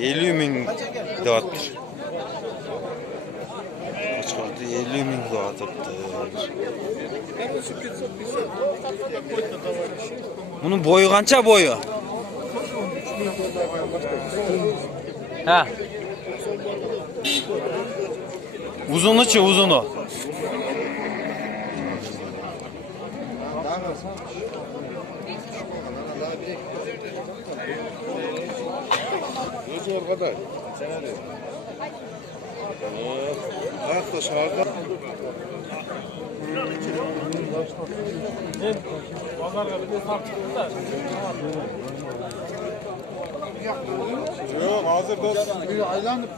50 ming deyapti. Qo'chqorda 50 ming deyapti. Bunun boyu qancha boyu? Ha. Uzunu-chi, uzunu. Zor kadar. Ayakta şarkı. Yok hazır dost. Bir aylanıp.